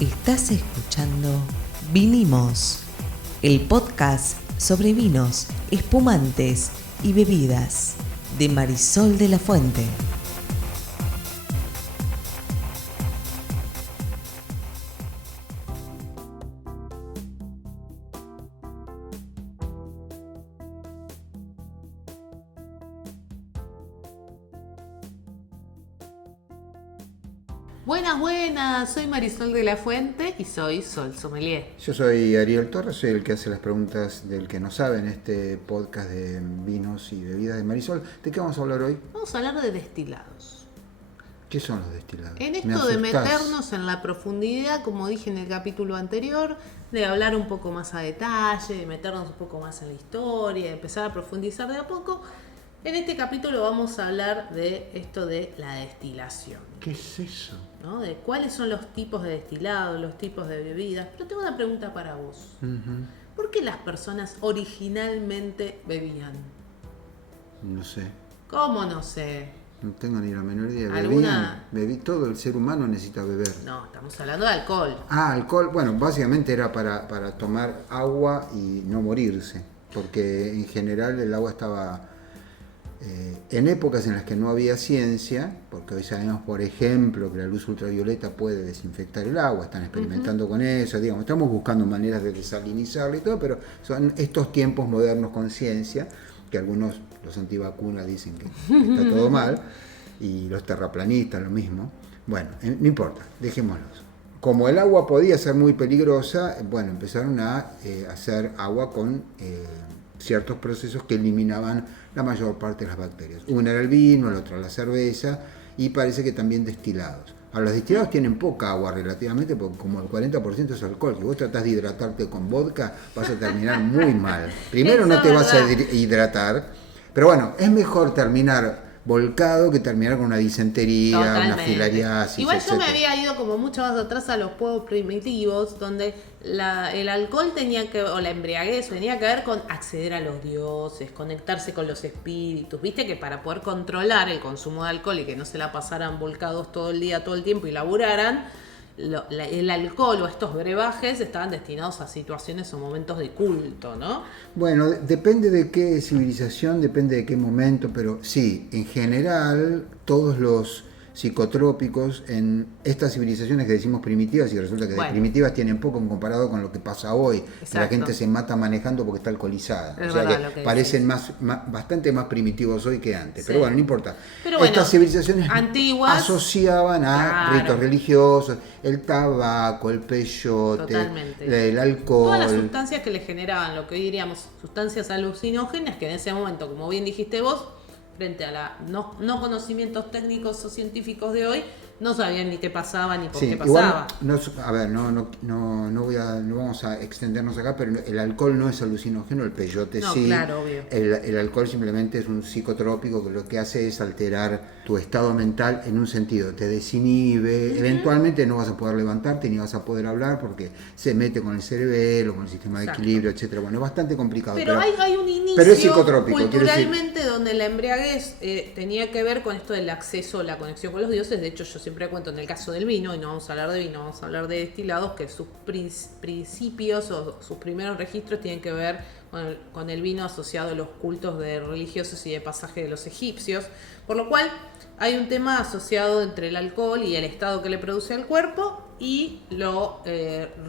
Estás escuchando Vinimos, el podcast sobre vinos, espumantes y bebidas de Marisol de la Fuente. Buenas, soy Marisol de la Fuente y soy Sol Sommelier. Yo soy Ariel Torres, soy el que hace las preguntas del que no sabe en este podcast de vinos y bebidas de Marisol. ¿De qué vamos a hablar hoy? Vamos a hablar de destilados. ¿Qué son los destilados? En esto de meternos en la profundidad, como dije en el capítulo anterior, de hablar un poco más a detalle, de meternos un poco más en la historia, de empezar a profundizar de a poco, en este capítulo vamos a hablar de esto de la destilación. ¿Qué es eso? ¿No? De cuáles son los tipos de destilados, los tipos de bebidas. Pero tengo una pregunta para vos. ¿Por qué las personas originalmente bebían? No sé. ¿Cómo no sé? No tengo ni la menor idea. ¿Alguna? Bebí, todo el ser humano necesita beber. No, estamos hablando de alcohol. Alcohol. Bueno, básicamente era para tomar agua y no morirse. Porque en general el agua estaba... en épocas en las que no había ciencia, porque hoy sabemos, por ejemplo, que la luz ultravioleta puede desinfectar el agua, están experimentando con eso, digamos, estamos buscando maneras de desalinizarla y todo, pero son estos tiempos modernos con ciencia, que algunos, los antivacunas, dicen que está todo mal, y los terraplanistas lo mismo. Bueno, no importa, dejémoslos. Como el agua podía ser muy peligrosa, bueno, empezaron a hacer agua con ciertos procesos que eliminaban la mayor parte de las bacterias. Una era el vino, la otra la cerveza y parece que también destilados. Ahora, los destilados tienen poca agua relativamente porque como el 40% es alcohol. Si vos tratás de hidratarte con vodka vas a terminar muy mal. Primero no te vas a hidratar, pero bueno, es mejor terminar volcado que terminar con una disentería, Totalmente. Una filariasis, Igual etcétera. yo me había ido como mucho más atrás a los pueblos primitivos, donde el alcohol tenía que, o la embriaguez tenía que ver con acceder a los dioses, conectarse con los espíritus. Viste que para poder controlar el consumo de alcohol y que no se la pasaran volcados todo el día, todo el tiempo y laburaran, el alcohol o estos brebajes estaban destinados a situaciones o momentos de culto, ¿no? Bueno, depende de qué civilización, depende de qué momento, pero sí, en general todos los psicotrópicos en estas civilizaciones que decimos primitivas, y resulta que de primitivas tienen poco en comparado con lo que pasa hoy, que la gente se mata manejando porque está alcoholizada, Es o sea verdad, que parecen bastante más primitivos hoy que antes, Sí. pero bueno, no importa. Pero bueno, estas civilizaciones antiguas asociaban a ritos religiosos, el tabaco, el peyote, Totalmente. el alcohol. Todas las sustancias que le generaban lo que hoy diríamos sustancias alucinógenas, que en ese momento, como bien dijiste vos, frente a la no conocimientos técnicos o científicos de hoy, no sabían ni qué pasaba ni por qué pasaba. Igual, no vamos a extendernos acá, pero el alcohol no es alucinógeno, el peyote sí. Claro, obvio. El alcohol simplemente es un psicotrópico que lo que hace es alterar tu estado mental en un sentido, te desinhibe, eventualmente no vas a poder levantarte ni vas a poder hablar porque se mete con el cerebelo, con el sistema de equilibrio, etcétera. Bueno, es bastante complicado. Pero hay un inicio pero es psicotrópico, culturalmente donde la embriaguez tenía que ver con esto del acceso, la conexión con los dioses. De hecho, yo siempre cuento en el caso del vino, y no vamos a hablar de vino, vamos a hablar de destilados, que sus principios o sus primeros registros tienen que ver con el vino asociado a los cultos de religiosos y de pasaje de los egipcios, por lo cual hay un tema asociado entre el alcohol y el estado que le produce al cuerpo y lo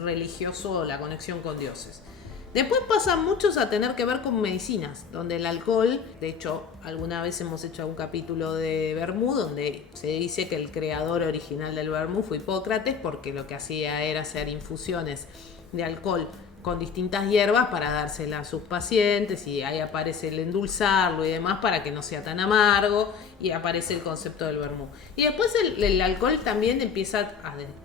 religioso, la conexión con dioses. Después pasan muchos a tener que ver con medicinas, donde el alcohol, de hecho, alguna vez hemos hecho un capítulo de vermú, donde se dice que el creador original del vermú fue Hipócrates, porque lo que hacía era hacer infusiones de alcohol con distintas hierbas para dársela a sus pacientes, y ahí aparece el endulzarlo y demás para que no sea tan amargo, y aparece el concepto del vermú. Y después el alcohol también empieza,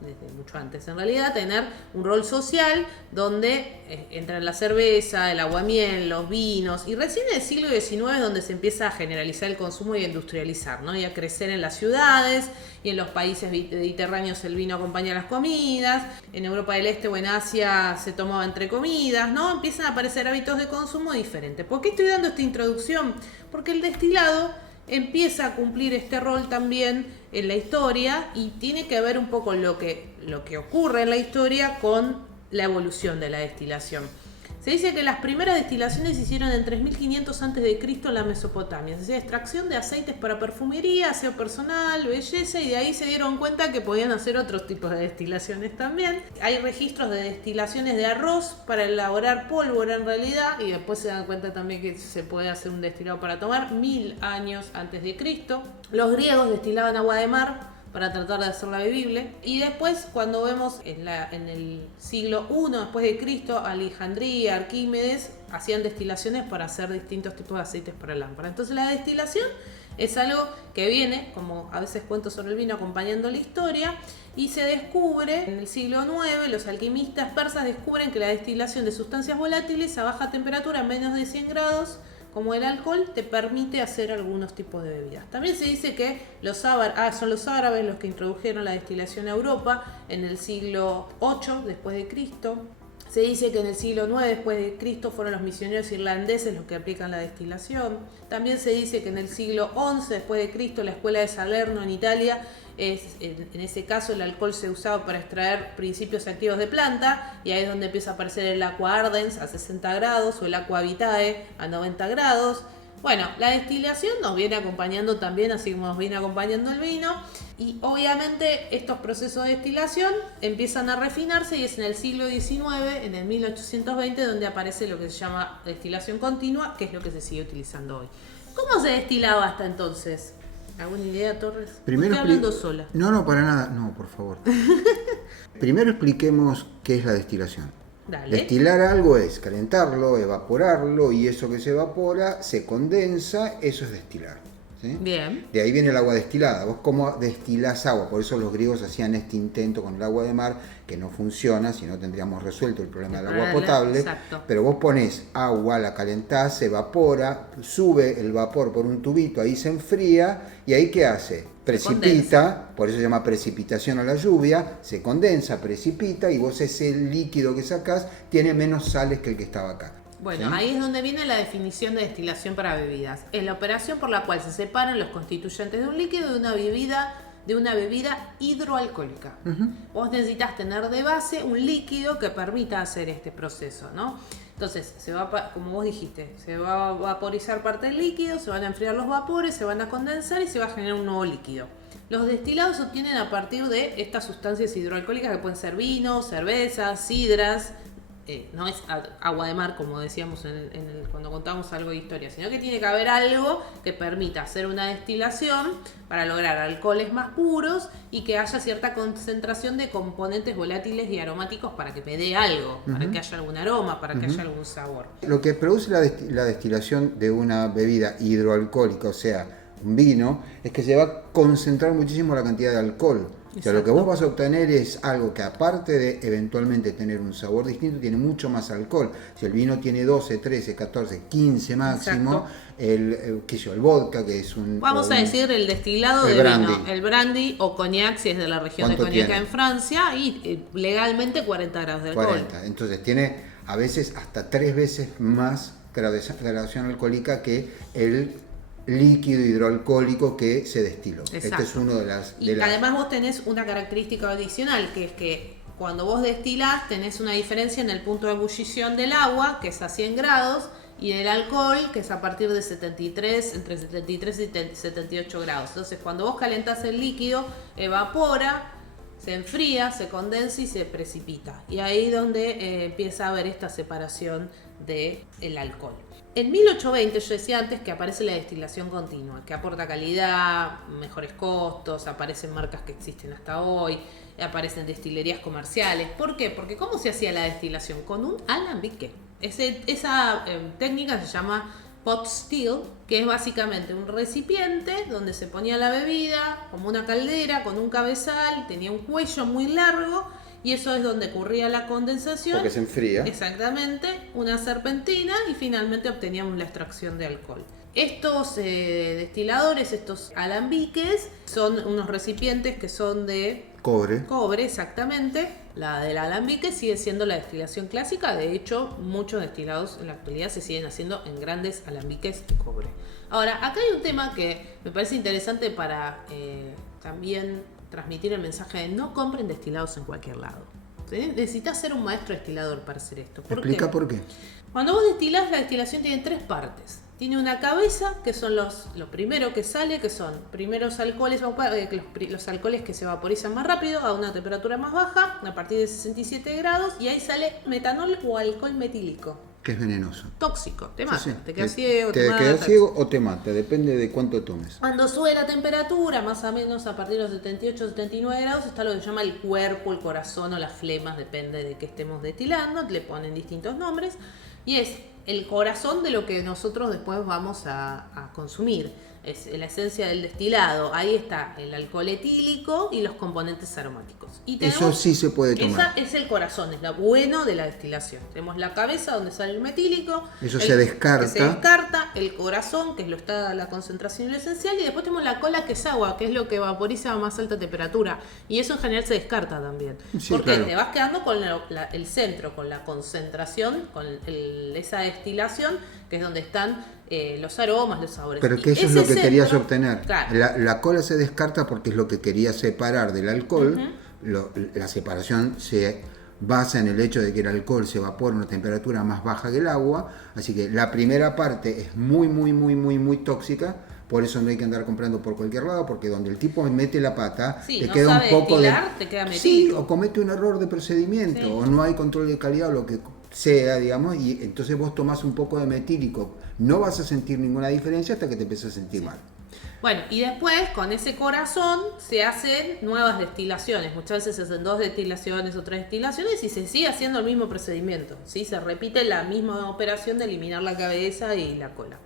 desde mucho antes en realidad, a tener un rol social donde entran la cerveza, el aguamiel, los vinos, y recién en el siglo XIX es donde se empieza a generalizar el consumo y a industrializar, ¿no? Y a crecer en las ciudades, y en los países mediterráneos el vino acompaña las comidas, en Europa del Este o en Asia se tomaba entre comidas, ¿no? Empiezan a aparecer hábitos de consumo diferentes. ¿Por qué estoy dando esta introducción? Porque el destilado empieza a cumplir este rol también en la historia y tiene que ver un poco lo que ocurre en la historia con la evolución de la destilación. Se dice que las primeras destilaciones se hicieron en 3500 a.C. en la Mesopotamia. Se hacía extracción de aceites para perfumería, aseo personal, belleza, y de ahí se dieron cuenta que podían hacer otros tipos de destilaciones también. Hay registros de destilaciones de arroz para elaborar pólvora en realidad, y después se dan cuenta también que se puede hacer un destilado para tomar 1000 años antes de Cristo. Los griegos destilaban agua de mar para tratar de hacerla bebible. Y después, cuando vemos en el siglo I después de Cristo, Alejandría, Arquímedes hacían destilaciones para hacer distintos tipos de aceites para lámpara. Entonces la destilación es algo que viene, como a veces cuento sobre el vino, acompañando la historia, y se descubre en el siglo IX, los alquimistas persas descubren que la destilación de sustancias volátiles a baja temperatura, a menos de 100 grados, como el alcohol, te permite hacer algunos tipos de bebidas. También se dice que son los árabes los que introdujeron la destilación a Europa en el siglo VIII después de Cristo. Se dice que en el siglo IX después de Cristo fueron los misioneros irlandeses los que aplican la destilación. También se dice que en el siglo XI después de Cristo la escuela de Salerno en Italia, en ese caso el alcohol se usaba para extraer principios activos de planta, y ahí es donde empieza a aparecer el aqua ardens a 60 grados o el aqua vitae a 90 grados. Bueno, la destilación nos viene acompañando también, así como nos viene acompañando el vino, y obviamente estos procesos de destilación empiezan a refinarse, y es en el siglo XIX, en el 1820, donde aparece lo que se llama destilación continua, que es lo que se sigue utilizando hoy. ¿Cómo se destilaba hasta entonces? ¿Alguna idea, Torres? Primero estoy hablando sola. No, para nada. No, por favor. Primero expliquemos qué es la destilación. Dale. Destilar algo es calentarlo, evaporarlo, y eso que se evapora se condensa, eso es destilar. ¿Sí? Bien. De ahí viene el agua destilada. Vos cómo destilás agua, por eso los griegos hacían este intento con el agua de mar, que no funciona, si no tendríamos resuelto el problema del agua potable. Exacto. Pero vos ponés agua, la calentás, se evapora, sube el vapor por un tubito, ahí se enfría, y ahí ¿qué hace? Precipita, por eso se llama precipitación a la lluvia, se condensa, precipita, y vos ese líquido que sacás tiene menos sales que el que estaba acá. Bueno, ¿sí? ahí es donde viene la definición de destilación para bebidas. Es la operación por la cual se separan los constituyentes de un líquido de una bebida hidroalcohólica. Vos necesitas tener de base un líquido que permita hacer este proceso, ¿no? Entonces, como vos dijiste, se va a vaporizar parte del líquido, se van a enfriar los vapores, se van a condensar y se va a generar un nuevo líquido. Los destilados se obtienen a partir de estas sustancias hidroalcohólicas que pueden ser vino, cervezas, sidras. No es agua de mar, como decíamos cuando contamos algo de historia, sino que tiene que haber algo que permita hacer una destilación para lograr alcoholes más puros y que haya cierta concentración de componentes volátiles y aromáticos para que me dé algo, para que haya algún aroma, para que haya algún sabor. Lo que produce la destilación de una bebida hidroalcohólica, o sea, un vino, es que se va a concentrar muchísimo la cantidad de alcohol. O sea, lo que vos vas a obtener es algo que, aparte de eventualmente tener un sabor distinto, tiene mucho más alcohol. Si el vino tiene 12, 13, 14, 15 máximo, el vodka, que es un... Vamos a decir el destilado de vino, el brandy o cognac, si es de la región de Cognac en Francia, y legalmente 40 grados de alcohol. 40. Entonces tiene a veces hasta 3 veces más graduación alcohólica que el líquido hidroalcohólico que se destiló. Exacto. Este es uno de las... Además vos tenés una característica adicional, que es que cuando vos destilás tenés una diferencia en el punto de ebullición del agua, que es a 100 grados, y del alcohol, que es a partir de entre 73 y 78 grados. Entonces cuando vos calentás el líquido, evapora, se enfría, se condensa y se precipita. Y ahí es donde empieza a haber esta separación del alcohol. En 1820, yo decía antes que aparece la destilación continua, que aporta calidad, mejores costos, aparecen marcas que existen hasta hoy, aparecen destilerías comerciales. ¿Por qué? Porque ¿cómo se hacía la destilación? Con un alambique. Esa técnica se llama pot still, que es básicamente un recipiente donde se ponía la bebida, como una caldera, con un cabezal, tenía un cuello muy largo, y eso es donde ocurría la condensación. Porque se enfría. Exactamente, una serpentina, y finalmente obteníamos la extracción de alcohol. Estos destiladores, estos alambiques, son unos recipientes que son de cobre. Cobre, exactamente. La del alambique sigue siendo la destilación clásica. De hecho, muchos destilados en la actualidad se siguen haciendo en grandes alambiques de cobre. Ahora, acá hay un tema que me parece interesante para también transmitir el mensaje de no compren destilados en cualquier lado. ¿Sí? Necesitas ser un maestro destilador para hacer esto. Explica por qué. Cuando vos destilás, la destilación tiene 3 partes. Tiene una cabeza, que son lo primero que sale, que son primeros alcoholes, los alcoholes que se vaporizan más rápido a una temperatura más baja, a partir de 67 grados, y ahí sale metanol o alcohol metílico. Que es venenoso. Tóxico, te mata, Sí. te quedas ciego, te mata. quedas ciego o te mata, depende de cuánto tomes. Cuando sube la temperatura, más o menos a partir de los 78, 79 grados, está lo que se llama el cuerpo, el corazón o las flemas, depende de qué estemos destilando, le ponen distintos nombres, y es el corazón de lo que nosotros después vamos a consumir. Es la esencia del destilado. Ahí está el alcohol etílico y los componentes aromáticos. Y Eso sí se puede tomar. Esa es el corazón, es lo bueno de la destilación. Tenemos la cabeza donde sale el metílico. Eso se descarta. Se descarta, el corazón, que está la concentración y lo esencial, y después tenemos la cola, que es agua, que es lo que vaporiza a más alta temperatura. Y eso en general se descarta también. Sí, porque claro. te vas quedando con el centro, con la concentración, con esa destilación, que es donde están los aromas, los sabores. Pero que Y eso es lo que ese querías centro, obtener. claro. La cola se descarta porque es lo que querías separar del alcohol. La separación se basa en el hecho de que el alcohol se evapora a una temperatura más baja que el agua. Así que la primera parte es muy tóxica. Por eso no hay que andar comprando por cualquier lado, porque donde el tipo mete la pata, Sí, te no queda un sabe poco destilar, te queda Sí, metílico. o comete un error de procedimiento, Sí. o no hay control de calidad, o lo que sea, digamos, y entonces vos tomás un poco de metílico. No vas a sentir ninguna diferencia hasta que te empieces a sentir mal. Bueno, y después con ese corazón se hacen nuevas destilaciones. Muchas veces se hacen 2 destilaciones o 3 destilaciones y se sigue haciendo el mismo procedimiento, ¿sí? Se repite la misma operación de eliminar la cabeza y la cola.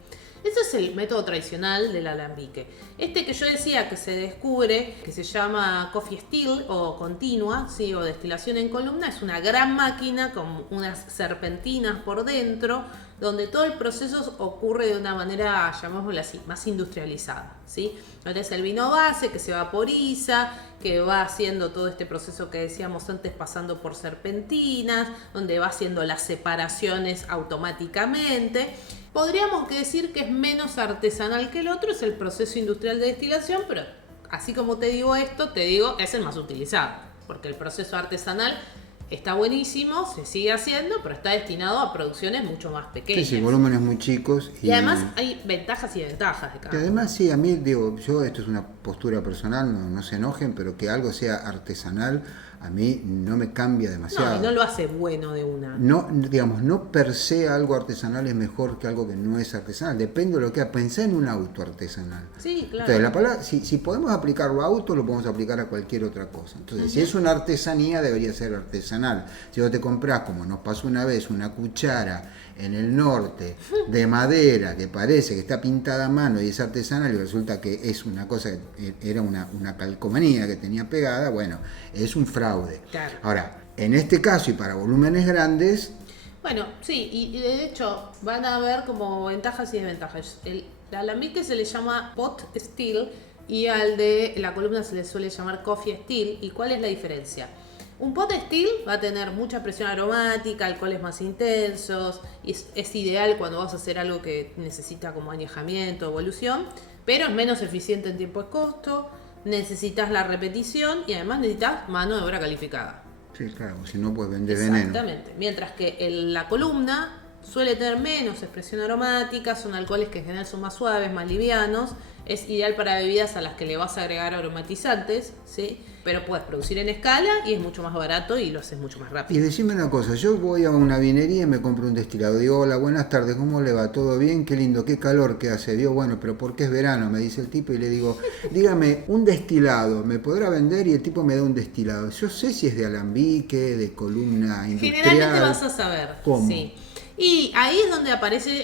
Ese es el método tradicional del alambique. Este que yo decía que se descubre, que se llama coffee still o continua, ¿sí? O destilación en columna, es una gran máquina con unas serpentinas por dentro, donde todo el proceso ocurre de una manera, llamémosla así, más industrializada, ¿sí? Entonces el vino base que se vaporiza, que va haciendo todo este proceso que decíamos antes, pasando por serpentinas, donde va haciendo las separaciones automáticamente. Podríamos decir que es menos artesanal que el otro, es el proceso industrial de destilación, pero así como te digo esto, te digo, es el más utilizado, porque el proceso artesanal está buenísimo, se sigue haciendo, pero está destinado a producciones mucho más pequeñas. Sí, volúmenes muy chicos. Y además hay ventajas y desventajas de cada Que uno. además, sí, a mí, digo, yo, esto es una postura personal, no se enojen, pero que algo sea artesanal, a mí no me cambia demasiado. No, y no lo hace bueno de una. No, digamos, no per se algo artesanal es mejor que algo que no es artesanal. Depende de lo que haga. Pensá en un auto artesanal. Sí, claro. Entonces, la palabra, si podemos aplicarlo a auto, lo podemos aplicar a cualquier otra cosa. Entonces, si es una artesanía, debería ser artesanal. Si vos te comprás, como nos pasó una vez, una cuchara en el norte de madera que parece que está pintada a mano y es artesanal y resulta que es una cosa, era una calcomanía que tenía pegada, bueno, es un fraude. Claro. Ahora, en este caso y para volúmenes grandes, Bueno, sí, y de hecho van a haber como ventajas y desventajas. El alambique se le llama pot still y al de la columna se le suele llamar coffee still. ¿Y cuál es la diferencia? Un pot still va a tener mucha presión aromática, alcoholes más intensos, y es ideal cuando vas a hacer algo que necesita como añejamiento o evolución, pero es menos eficiente en tiempo y costo, necesitas la repetición y además necesitas mano de obra calificada. sí, claro, si no puedes vender veneno. Exactamente. Mientras que la columna suele tener menos expresión aromática, son alcoholes que en general son más suaves, más livianos. Es ideal para bebidas a las que le vas a agregar aromatizantes, ¿sí? Pero puedes producir en escala y es mucho más barato y lo haces mucho más Y rápido. decime una cosa, yo voy a una vinería y me compro un destilado. Digo, hola, buenas tardes, ¿cómo le va? ¿Todo bien? Qué lindo, qué calor que hace. Digo, bueno, pero ¿por qué es verano? Me dice el tipo y le digo, dígame, un destilado, ¿me podrá vender? Y el tipo me da un destilado. Yo sé si es de alambique, de columna industrial. Generalmente vas a saber. ¿Cómo? Sí. Y ahí es donde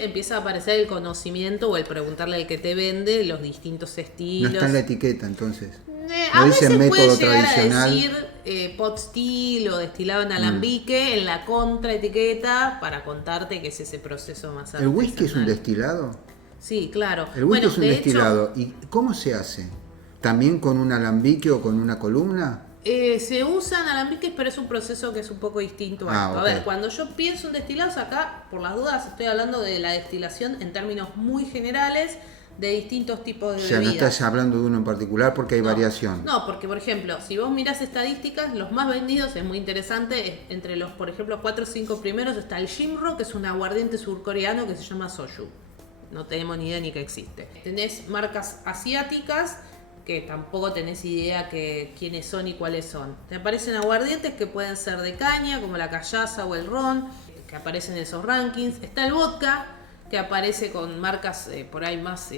empieza a aparecer el conocimiento o el preguntarle al que te vende los distintos No estilos. está en la etiqueta, entonces. A No dice veces puede método llegar tradicional. a decir pot still o destilado en alambique en la contraetiqueta para contarte que es ese proceso más ¿El whisky es un artesanal. destilado? Sí, claro. El whisky Bueno, es un de destilado. ¿Y cómo se hace? ¿También con un alambique o con una columna? Se usan alambiques, pero es un proceso que es un poco distinto a esto. A ok. ver, cuando yo pienso en destilados acá, por las dudas, estoy hablando de la destilación en términos muy generales, de distintos tipos de O sea, no bebidas. estás hablando de uno en particular porque hay variación. No, porque por ejemplo, si vos mirás estadísticas, los más vendidos, es muy interesante, entre los, por ejemplo, 4 o 5 primeros está el Jimro, que es un aguardiente surcoreano que se llama Soju. No tenemos ni idea ni que existe. Tenés marcas asiáticas que tampoco tenés idea que quiénes son y cuáles son. Te aparecen aguardientes que pueden ser de caña, como la callaza o el ron, que aparecen en esos rankings. Está el vodka, que aparece con marcas por ahí más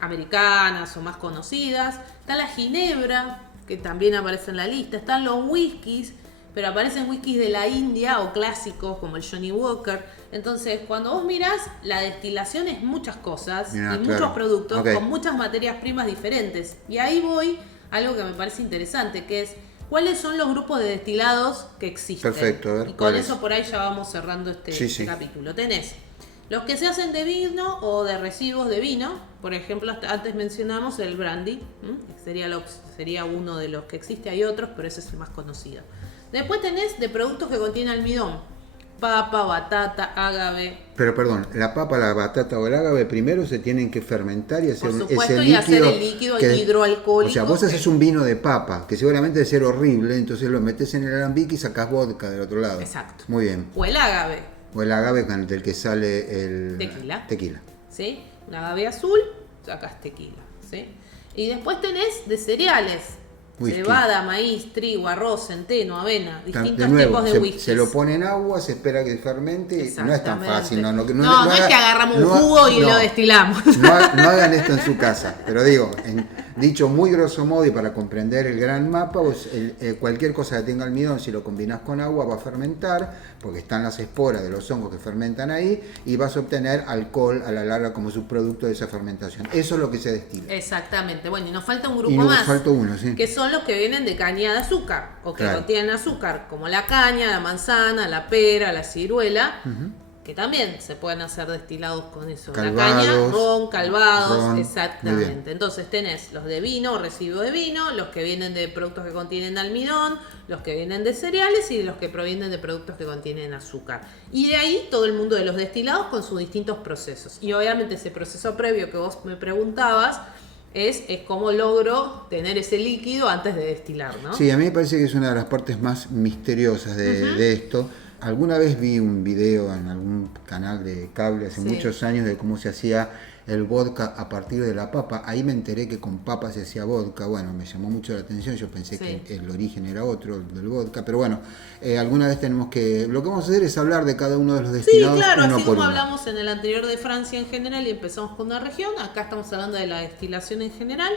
americanas o más conocidas. Está la ginebra, que también aparece en la lista. Están los whiskies, pero aparecen whiskies de la India o clásicos como el Johnny Walker. Entonces, cuando vos mirás, la destilación es muchas cosas y Claro. muchos productos Ok. con muchas materias primas diferentes. Y ahí voy a algo que me parece interesante, que es cuáles son los grupos de destilados que existen. Perfecto, a ver, y con ¿cuáles? eso por ahí ya vamos cerrando este capítulo. Tenés los que se hacen de vino o de residuos de vino. Por ejemplo, antes mencionamos el brandy. Sería uno de los que existe. Hay otros, pero ese es el más conocido. Después tenés de productos que contienen almidón. Papa, batata, agave. Pero perdón, la papa, la batata o el agave primero se tienen que fermentar y hacer Por supuesto, ese y líquido. hacer el líquido hidroalcohólico. O sea, vos que- haces un vino de papa, que seguramente debe ser horrible, entonces lo metes en el alambique y sacás vodka del otro lado. Exacto. Muy bien. O el agave, O el agave del que sale el Tequila. ¿sí? Un agave azul, sacas tequila, ¿sí? Y después tenés de cereales. Whisky. Cebada, maíz, trigo, arroz, centeno, avena, distintos De nuevo, tipos de se, whisky. se lo pone en agua, se espera que fermente y no es tan Exactamente. fácil. No es que agarramos un jugo y lo destilamos. No hagan esto en su casa, pero digo, dicho muy grosso modo y para comprender el gran mapa, cualquier cosa que tenga almidón, si lo combinas con agua va a fermentar, porque están las esporas de los hongos que fermentan ahí, y vas a obtener alcohol a la larga como subproducto de esa fermentación. Eso es lo que se destila. Exactamente. Bueno, y nos falta un grupo Y nos más. falta uno, sí. Que son los que vienen de caña de azúcar, o que Claro. contienen azúcar, como la caña, la manzana, la pera, la ciruela, que también se pueden hacer destilados con eso. La caña, Calvados, ron, calvados, ron, muy bien. exactamente. Entonces tenés los de vino, residuos de vino, los que vienen de productos que contienen almidón, los que vienen de cereales y los que provienen de productos que contienen azúcar. Y de ahí todo el mundo de los destilados con sus distintos procesos. Y obviamente ese proceso previo que vos me preguntabas es cómo logro tener ese líquido antes de destilar, ¿no? Sí, a mí me parece que es una de las partes más misteriosas de esto. Alguna vez vi un video en algún canal de cable hace Sí. muchos años de cómo se hacía el vodka a partir de la papa. Ahí me enteré que con papa se hacía vodka. Bueno, me llamó mucho la atención. Yo pensé Sí. que el origen era otro, el del vodka. Pero bueno, alguna vez tenemos que... Lo que vamos a hacer es hablar de cada uno de los Sí, destilados claro, uno así por como uno. hablamos en el anterior de Francia en general y empezamos con una región, acá estamos hablando de la destilación en general.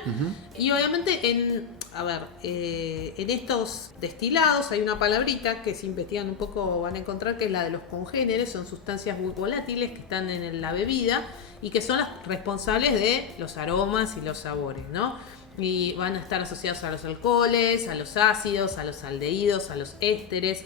Y obviamente en estos destilados hay una palabrita que si investigan un poco van a encontrar que es la de los congéneres, son sustancias muy volátiles que están en la bebida y que son las responsables de los aromas y los sabores, ¿no? Y van a estar asociados a los alcoholes, a los ácidos, a los aldehídos, a los ésteres,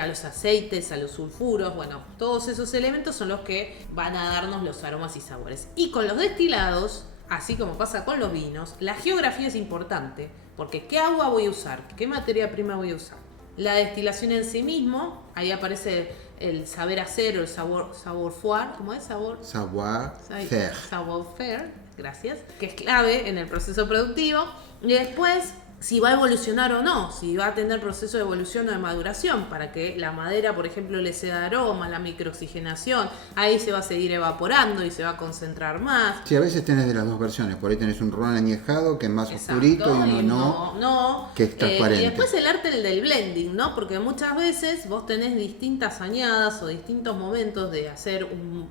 a los aceites, a los sulfuros. Bueno, todos esos elementos son los que van a darnos los aromas y sabores. Y con los destilados, así como pasa con los vinos, la geografía es importante, porque ¿qué agua voy a usar? ¿Qué materia prima voy a usar? La destilación en sí mismo, ahí aparece el saber hacer o el savoir-faire, ¿cómo es? Savoir-faire. Savoir-faire, gracias, que es clave en el proceso productivo. Y después, si va a evolucionar o no, si va a tener proceso de evolución o de maduración, para que la madera, por ejemplo, le ceda aroma, la microoxigenación, ahí se va a seguir evaporando y se va a concentrar más. Sí, a veces tenés de las dos versiones. Por ahí tenés un ron añejado que es más Exacto, oscurito y uno no, que es transparente. Y después el arte del blending, ¿no? Porque muchas veces vos tenés distintas añadas o distintos momentos de hacer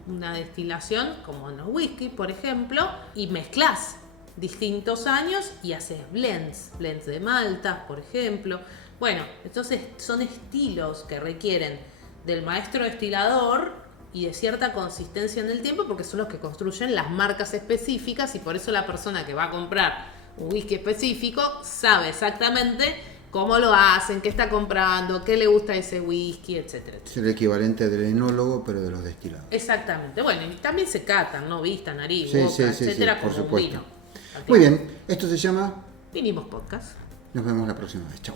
una destilación, como en los whisky, por ejemplo, y mezclás distintos años y haces blends de maltas, por ejemplo. Bueno, entonces son estilos que requieren del maestro destilador y de cierta consistencia en el tiempo, porque son los que construyen las marcas específicas, y por eso la persona que va a comprar un whisky específico sabe exactamente cómo lo hacen, qué está comprando, qué le gusta ese whisky, etcétera, etcétera. Es el equivalente del enólogo, pero de los destilados. Exactamente. Bueno, y también se catan, ¿no? Vista, nariz, Sí, boca, sí, sí, etcétera, sí, por como un supuesto. vino. Muy bien, esto se llama... Vinimos Podcast. Nos vemos la próxima vez. Chao.